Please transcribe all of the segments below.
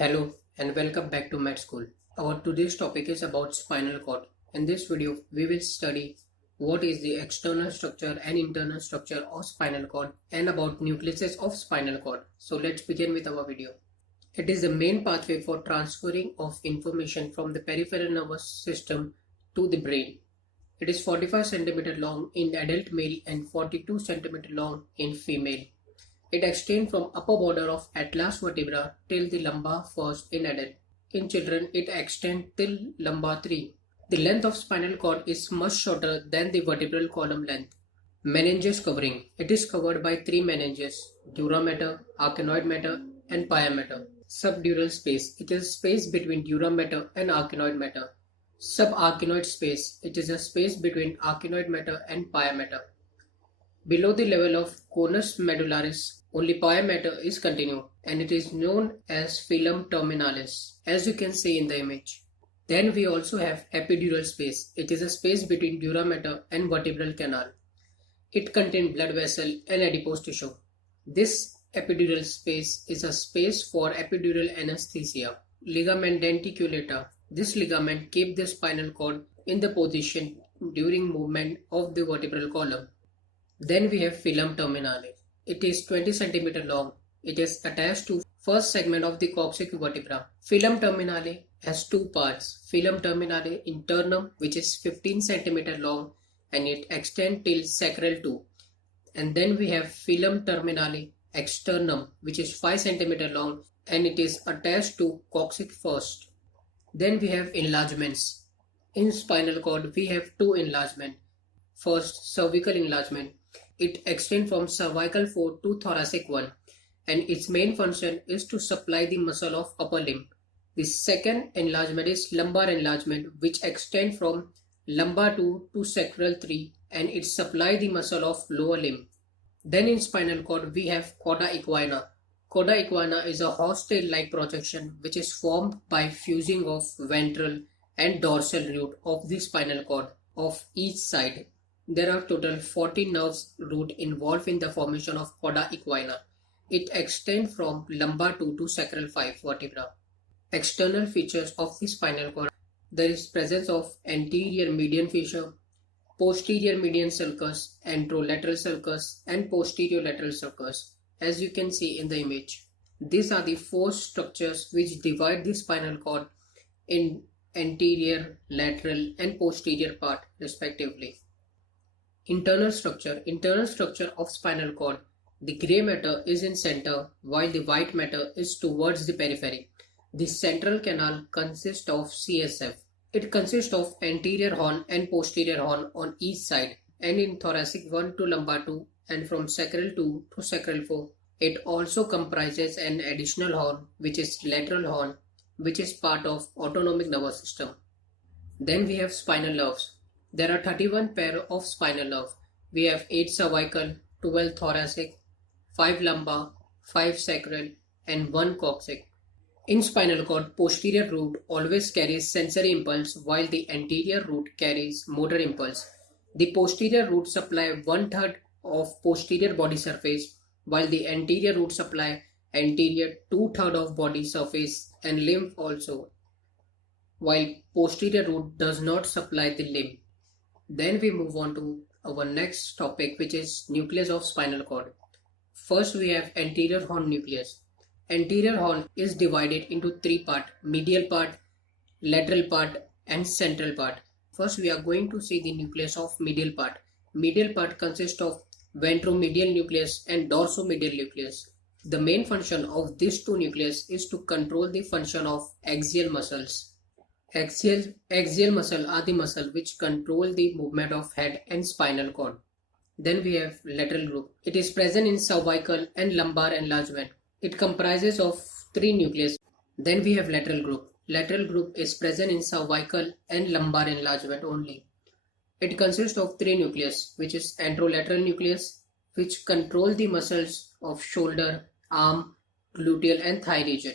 Hello and welcome back to Med School. Our today's topic is about spinal cord. In this video, we will study what is the external structure and internal structure of spinal cord and about nucleuses of spinal cord. So let's begin with our video. It is the main pathway for transferring of information from the peripheral nervous system to the brain. It is 45 cm long in adult male and 42 cm long in female. It extends from upper border of atlas vertebra till the lumbar first in adult. In children, it extends till lumbar 3. The length of spinal cord is much shorter than the vertebral column length. Meninges covering. It is covered by 3 meninges: dura mater, arachnoid mater, and pia mater. Subdural space. It is space between dura mater and arachnoid mater. Subarachnoid space. It is a space between arachnoid mater and pia mater. Below the level of conus medullaris, only pia mater is continued and it is known as filum terminalis, as you can see in the image. Then we also have epidural space. It is a space between dura mater and vertebral canal. It contains blood vessel and adipose tissue. This epidural space is a space for epidural anesthesia. Ligament denticulata. This ligament keeps the spinal cord in the position during movement of the vertebral column. Then we have filum terminale. It is 20 cm long. It is attached to first segment of the coccyx vertebra. Filum terminale has two parts. Filum terminale internum, which is 15 cm long and it extends till sacral 2. And then we have filum terminale externum, which is 5 cm long and it is attached to coccyx first. Then we have enlargements. In spinal cord, we have two enlargements. First, cervical enlargement. It extends from cervical 4 to thoracic 1 and its main function is to supply the muscle of upper limb. The second enlargement is lumbar enlargement, which extends from lumbar 2 to sacral 3 and it supplies the muscle of lower limb. Then in spinal cord we have cauda equina. Cauda equina is a horse-tail-like projection which is formed by fusing of ventral and dorsal root of the spinal cord of each side. There are total 40 nerves root involved in the formation of cauda equina. It extends from lumbar 2 to sacral 5 vertebra. External features of the spinal cord. There is presence of anterior median fissure, posterior median sulcus, anterolateral sulcus, and posterior lateral sulcus, as you can see in the image. These are the four structures which divide the spinal cord in anterior, lateral, and posterior part respectively. Internal structure of spinal cord. The grey matter is in center while the white matter is towards the periphery. The central canal consists of CSF. It consists of anterior horn and posterior horn on each side, and in thoracic 1 to lumbar 2 and from sacral 2 to sacral 4. It also comprises an additional horn which is lateral horn, which is part of autonomic nervous system. Then we have spinal nerves. There are 31 pair of spinal nerves. We have 8 cervical, 12 thoracic, 5 lumbar, 5 sacral and 1 coccyx. In spinal cord, posterior root always carries sensory impulse while the anterior root carries motor impulse. The posterior root supply 1/3 of posterior body surface while the anterior root supply anterior 2/3 of body surface and limb also, while posterior root does not supply the limb. Then we move on to our next topic, which is nucleus of spinal cord. First we have anterior horn nucleus. Anterior horn is divided into 3 parts: medial part, lateral part and central part. First we are going to see the nucleus of medial part. Medial part consists of ventromedial nucleus and dorsomedial nucleus. The main function of these two nucleus is to control the function of axial muscles. Axial muscle are the muscle which control the movement of head and spinal cord. Then we have lateral group. It is present in cervical and lumbar enlargement. It comprises of 3 nucleus. Then we have lateral group. Lateral group is present in cervical and lumbar enlargement only. It consists of 3 nucleus, which is anterolateral nucleus, which control the muscles of shoulder, arm, gluteal and thigh region.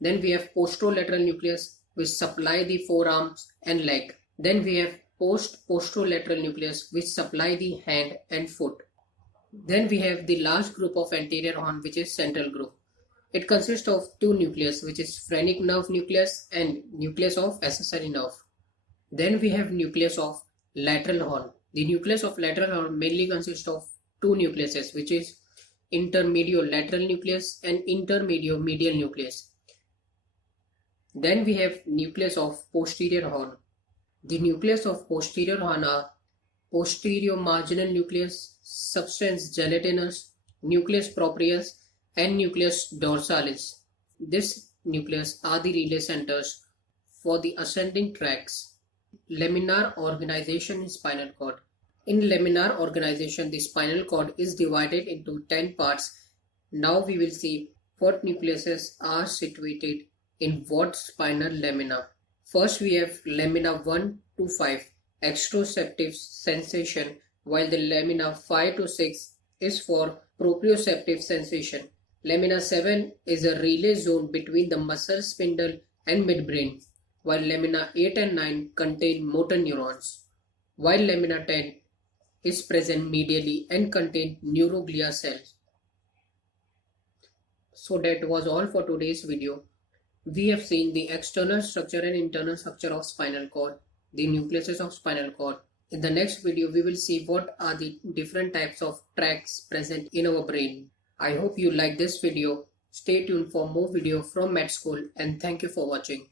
Then we have posterolateral nucleus, which supply the forearms and leg. Then we have posterolateral nucleus, which supply the hand and foot. Then we have the last group of anterior horn, which is central group. It consists of two nucleus, which is phrenic nerve nucleus and nucleus of accessory nerve. Then we have nucleus of lateral horn. The nucleus of lateral horn mainly consists of two nucleuses, which is intermediolateral nucleus and intermediomedial nucleus. Then we have nucleus of posterior horn. The nucleus of posterior horn are posterior marginal nucleus, substance gelatinous, nucleus proprius, and nucleus dorsalis. This nucleus are the relay centers for the ascending tracts. Laminar organization in spinal cord. In laminar organization, the spinal cord is divided into 10 parts. Now we will see what nucleuses are situated in what spinal lamina. First we have lamina 1 to 5, exteroceptive sensation, while the lamina 5 to 6 is for proprioceptive sensation. Lamina 7 is a relay zone between the muscle spindle and midbrain, while lamina 8 and 9 contain motor neurons, while lamina 10 is present medially and contain neuroglia cells. So that was all for today's video. We have seen the external structure and internal structure of spinal cord, the nucleuses of spinal cord. In the next video, we will see what are the different types of tracts present in our brain. I hope you like this video. Stay tuned for more video from Med School, and thank you for watching.